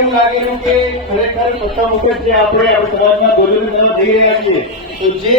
એમ લાગેલું કે ખરેખર પ્રથમ વખત જે આપણે સમાજના ભોજન કરવા જઈ રહ્યા છીએ તો જે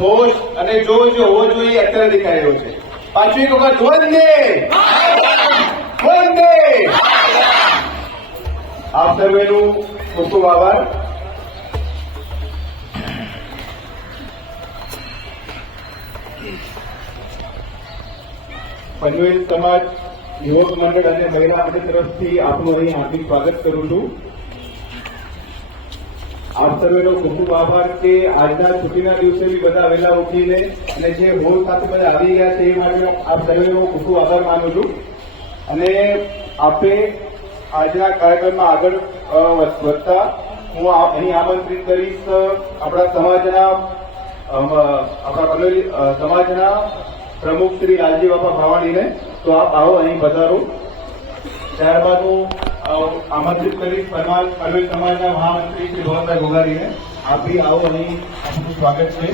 હોશ અને જોશ જે હોવો જોઈએ અત્યારે દેખાઈ રહ્યો છે. પાછું એક વખત વંદે વંદે. આપ સર્વેનું ખૂબ ખૂબ આભાર. પનવેલ સમાજ યુવક મંડળ અને મહિલા મંડળ તરફથી આપનું અહીં હાર્દિક સ્વાગત કરું છું. આપ સર્વેનો ખૂબ ખૂબ આભાર કે આજના છુટ્ટીના દિવસે બી બધા વહેલા ઉઠીને અને જે હોલ સાથે બધા આવી ગયા છે એ માટે આપ સર્વેનો ખૂબ ખૂબ આભાર માનું છું. અને આપે આજના કાર્યક્રમમાં આગળ વધતા હું અહીં આમંત્રિત કરીશ આપણા સમાજના સમાજના પ્રમુખ શ્રી લાલજી બાપા ભાવાણીને. તો આપ આવો અહીં પધારો. ત્યારબાદ હું આમંત્રિત કરીશ પનવેલ સમાજના મહામંત્રી શ્રી ભવનભાઈ ઘોઘારીને. આપ બી આવો, અહીં આપનું સ્વાગત છે.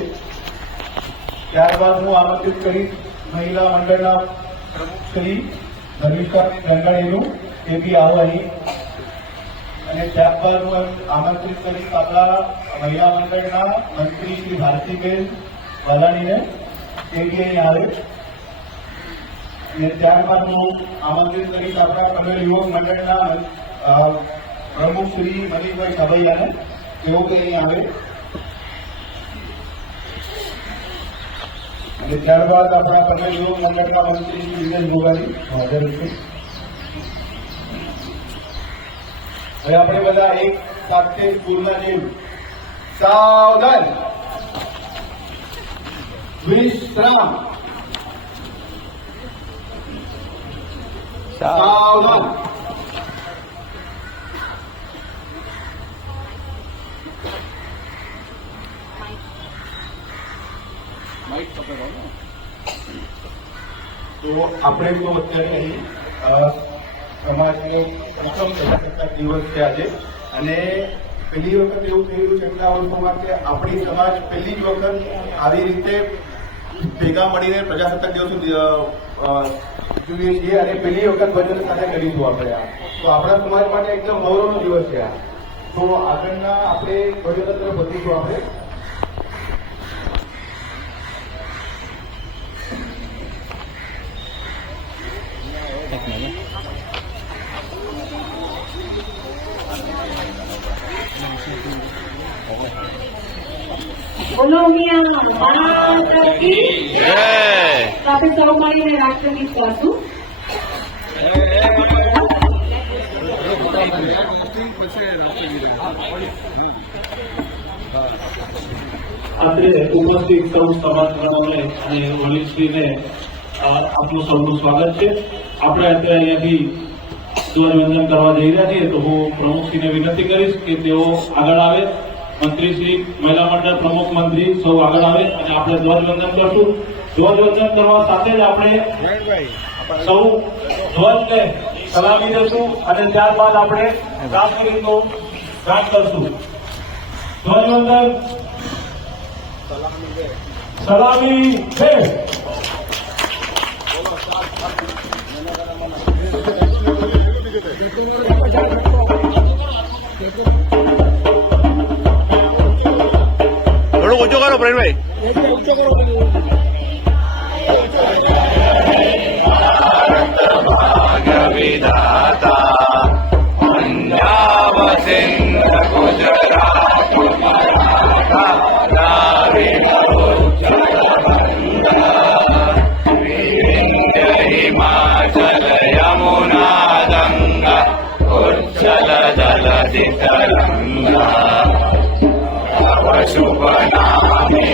ત્યારબાદ હું આમંત્રિત કરીશ મહિલા મંડળના પ્રમુખ શ્રી ધર્મિષ્ઠાબેન ગંગાણીનું. તે બી આવો અહીં. અને ત્યારબાદ હું આમંત્રિત કરીશ આપણા મહિલા મંડળના મંત્રી શ્રી ભારતીબેન વાલાણીને. તે બી અહીં આવે. અને ત્યારબાદ હું આમંત્રિત કરીશ આપણા પનવેલ યુવક મંડળના પ્રમુખ શ્રી મનીષભાઈ સાબૈયાને. તેઓ બી અહીં આવે. અને ત્યારબાદ આપણા પનવેલ યુવક મંડળના મંત્રી શ્રી વિજય ઘોઘારી હાજર છે. હવે આપણે બધા એક સાથે સ્કૂલના જેમ સાવધાન વિશ્રામ સાવધાન. તો આપણે તો અત્યારે અહીં સમાજનો પ્રથમ પ્રજાસત્તાક દિવસ છે આજે. અને પહેલી વખત એવું થઈ રહ્યું છે એટલા વર્ષોમાં કે આપણી સમાજ પહેલી જ વખત આવી રીતે ભેગા મળીને પ્રજાસત્તાક દિવસ ઉજવીએ છીએ. અને પહેલી વખત ભજન સાથે કરીશું આપણે આ. તો આપણા સમાજ માટે એકદમ ગૌરવનો દિવસ છે આ. તો આગળના આપણે ભજન તરફ વધીશું આપણે. બોલો મિયા માતા કી જય. આપણે સૌ મળીને રાષ્ટ્રગીત ગાશું. આપણે ઉપસ્થિત સૌ સમાજજનોને અને વડીલશ્રીને આપનું સૌનું સ્વાગત છે. આપણે અત્યારે અહીંયાથી ધ્વજવંદન કરવા જઈ રહ્યા છીએ. તો હું પ્રમુખશ્રીને વિનંતી કરીશ કે તેઓ આગળ આવે. મંત્રીશ્રી, મહિલા મંડળ પ્રમુખ મંત્રી સૌ આગળ આવે અને આપણે ધ્વજવંદન કરશું. ધ્વજવંદન કરવા સાથે જ આપણે સૌ ધ્વજને સલામી દઈશું અને ત્યારબાદ આપણે રાષ્ટ્રગીતનો ગાન કરશું. ધ્વજવંદન સલામી છે. થોડું ઓછો કરો પ્રવીણભાઈ. વિધાતા પંજાબ સિંધ ગુજરાત મરાઠા દ્રાવિડ વિંધ્ય હિમાચલ યમુના ગંગા ઉચ્છલ જલધિ તરંગા શુભ નામે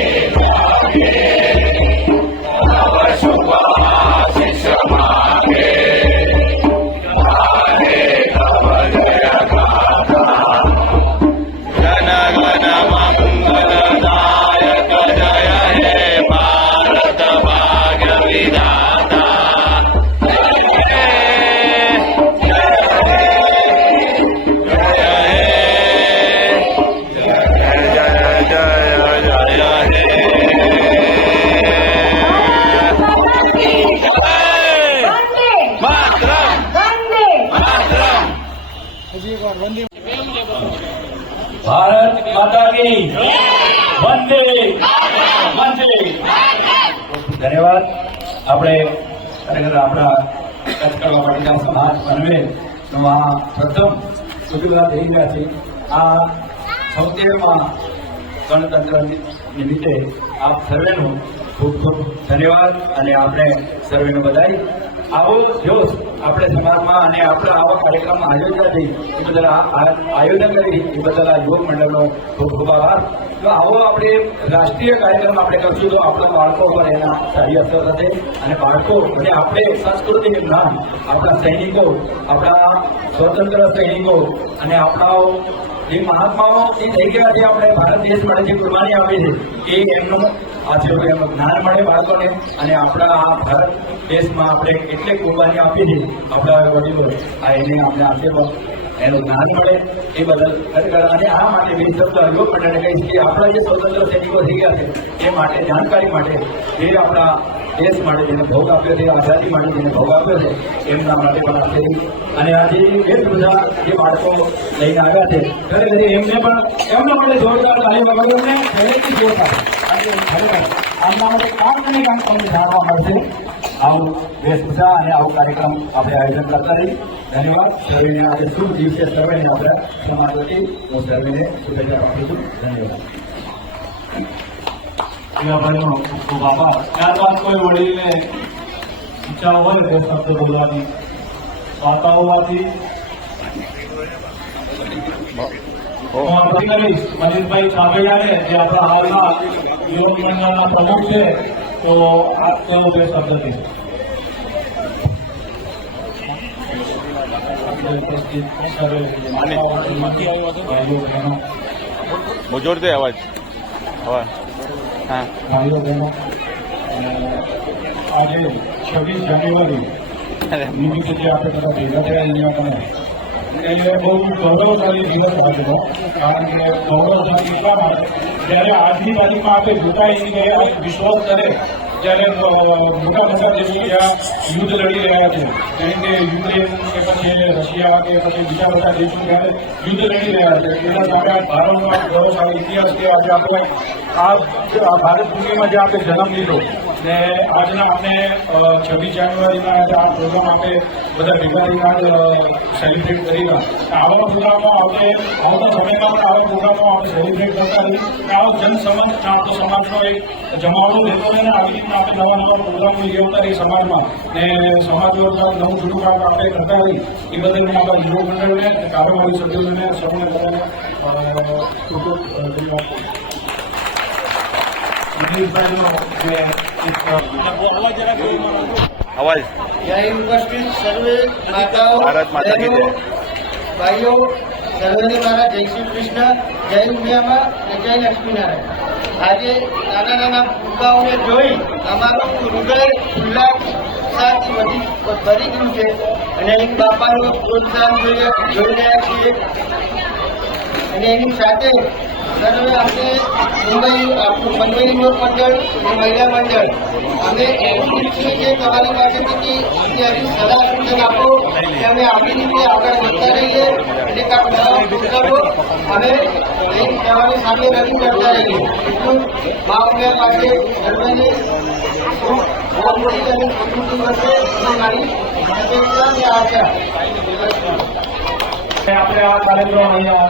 ભારત માતા કી વંદે વંદે. ધન્યવાદ. આપણે ખરેખર આપણા કચ્છ કરવા માટેના સમાજ બનવેનું આ પ્રથમ ગુજરાત થઈ ગયા છે. આ 76માં ગણતંત્ર નિમિત્તે આપ સર્વેનું ખૂબ ખૂબ ધન્યવાદ અને આપણે સર્વેનો બધાઈ. આવો જોશ આપણે સમાજમાં અને આપણા આવા કાર્યક્રમમાં આયોજન થઈ એ બદલ આયોજન કરી એ બદલ આ યુવક મંડળનો ખૂબ ખૂબ આભાર. તો આવો આપણે રાષ્ટ્રીય કાર્યક્રમ આપણે કરશું તો આપણા બાળકો પર એના સારી અસર થશે અને બાળકો અને આપણે સંસ્કૃતિનું જ્ઞાન આપણા સૈનિકો, આપણા સ્વતંત્ર સૈનિકો અને આપણા જે મહાત્માઓ જે થઈ ગયા છે, આપણે ભારત દેશ માટે જે કુરબાની આપી છે એ એમનું આ છે એમનું જ્ઞાન મળે બાળકોને અને આપણા આ ભારત દેશમાં આપણે કેટલી કુરબાની આપી છે આપણા વડીલો આ એને આપણે આશીર્વાદ એનું જ્ઞાન મળે એ બદલ ખરેખર. અને આ માટે બે શબ્દ યુવક મંડળને કહીશ કે આપણા જે સ્વતંત્ર સૈનિકો થઈ ગયા છે એ માટે જાણકારી માટે જે આપણા દેશ માટે જેને ભોગ આપ્યો છે, આઝાદી માટે જેને ભોગ આપ્યો છે એમના માટે પણ આપે. અને આજે એ બધા જે બાળકો લઈને આવ્યા છે ખરેખર એમને પણ એમના માટે જોરદાર તાલીમ વગરને પહેલેથી જોર થાય. આજે ખરેખર આમના માટે કામ અને કામ તમને જાણવા મળશે. આવું વેશભૂષા અને આવું કાર્યક્રમ આપણે આયોજન કરતા રહીએ. ધન્યવાદ. સર્વેને આજે શુભ દિવસે સર્વેને આપણા સમાજ વતી હું સર્વેને શુભેચ્છા આપું છું. ધન્યવાદ. ભાઈનો ખૂબ આભાર. ત્યારબાદ કોઈ વડીલને ઈચ્છા હોય તે શબ્દ બોલવાની વાર્તા હોવાથી હું આભારી કરીશ મનીષભાઈ છાબૈયાને જે આપણા હાલના યુવક મંડળના પ્રમુખ છે. તો આપ તેઓ બે શબ્દથી જોર દે અવાજ. હા, ભાઈઓ બહેનો, આજે 26 જાન્યુઆરી નિમિત્તે જે આપણે બધા ભેગા થયા એની આપણે એ બહુ ગૌરવશાળી દિવસ આજનો. કારણ કે ગૌરવશાળી એટલા માટે જ્યારે આજની તારીખમાં આપણે જોતા એની ગયા વિશ્વાસ કરે જ્યારે મોટા મોટા દેશો જ્યાં યુદ્ધ લડી રહ્યા છે, જેમ કે યુક્રેન કે પછી રશિયા કે પછી બીજા બધા દેશો જ્યારે યુદ્ધ લડી રહ્યા છે એના સામે ભારતનો ગૌરવશાળી ઇતિહાસ કે આજે આપણે આ ભારત ભૂમિમાં જે આપણે જન્મ લીધો ને આજના આપણે 26 જાન્યુઆરીના આજે આ પ્રોગ્રામ આપણે બધા ભેગા થઈને સેલિબ્રેટ કરી રહ્યા. આવા પ્રોગ્રામો આપણે આવતા સમયમાં પણ આવા પ્રોગ્રામો આપણે સેલિબ્રેટ કરતા રહીએ. આવો જનસમાજ આપણો સમાજનો એક જમાવડો રહેતો રહે ને આવી રીતના આપણે નવા નવા પ્રોગ્રામો લઈ આવતા રહીએ સમાજમાં ને સમાજ દ્વારા નવું જૂનું કામ આપણે કરતા રહીએ. એ બદલ હું આપણા યુવક મંડળને કારોબારી સભ્યોને સૌને બધાને ખૂબ ખૂબ ધન્યવાદ. અવાજ. यहाँ उपस्थित सर्वे माताओं, भारत माता की जय. भाइयों, सर्वे मारा जय श्री कृष्ण, जय ઉમિયામાં અને જય લક્ષ્મીનારાયણ. આજે નાના નાના ભૂકાઓને જોઈ અમારું હૃદય ઉલ્લાસથી ભરી ગયું છે અને અહીં બાપાનું પ્રોત્સાહન જોઈ રહ્યા છીએ. અને એની સાથે સર્વે આપણે આપણું પંદરી યુવક મંડળ અને મહિલા મંડળ અમે એવું ઈચ્છીએ છીએ તમારી પાસેથી સલાહ સૂચન આપો કે અમે આવી રીતે આગળ વધતા રહીએ અને કાંઈક નવા પુસ્તકો અમે તમારી સામે રજૂ કરતા રહીએ. એટલું મા ઉમિયા પાસે સર્વેને ખૂબ મોટી અને સમૃદ્ધિ વધે એ મારી અપેક્ષા અને આશા. આપણે આ કાર્યક્રમ અહીંયા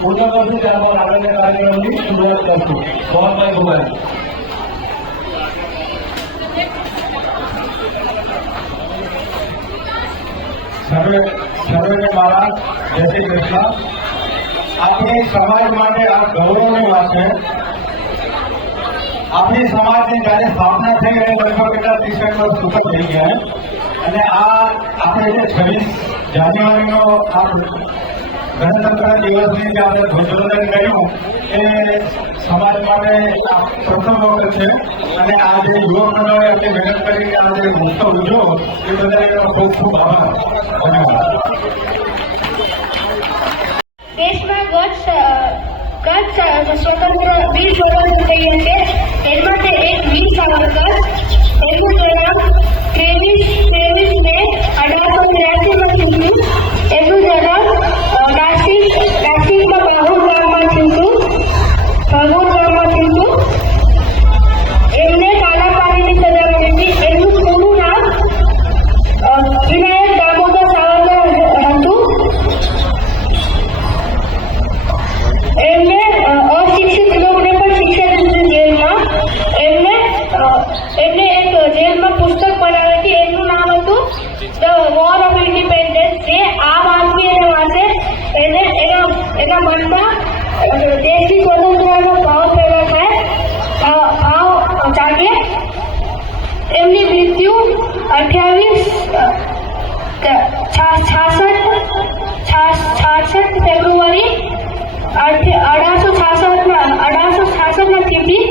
પૂર્ણ કરશું. ત્યારબાદ આગળના કાર્યક્રમની શરૂઆત કરશું. મોહનભાઈ ગોવાણી. સર્વેને મારા જય શ્રી કૃષ્ણ. આપણી સમાજ માટે આ ગૌરવની વાત છે. આપણી સમાજની જયારે સ્થાપના થઈ અને લગભગ એટલા 30 વર્ષ ઉપર થઈ ગયા અને આ આપણે જે 26 જાન્યુઆરીનો આ ગણતંત્ર દિવસની જે આપણે ધ્વજવંદન કર્યું એ સમાજ માટે પ્રથમ વખત છે. અને આ જે યુવક મંડળે આપણે મહેનત કરીને આ જે ઉત્સવ ઉજવ્યો એ બદલ ખૂબ ખૂબ આભાર. ધન્યવાદ. દેશમાં સ્વતંત્ર વીર સ્વતંત્ર થઈએ છે. એમાંથી એક વીર સાવરકર, એનું જન્મ 23 મે 1883 થયું. એનું જન્મ ધ વોર ઓફ ઇન્ડિપેન્ડન્સ જે આમ આદમી માટે એના મનમાં દેશની સ્વતંત્રતાનો ભાવ પેદા થાય, ભાવ જાગે. એમની મૃત્યુ 1866 ફેબ્રુઆરી 1866 માં થતી હતી.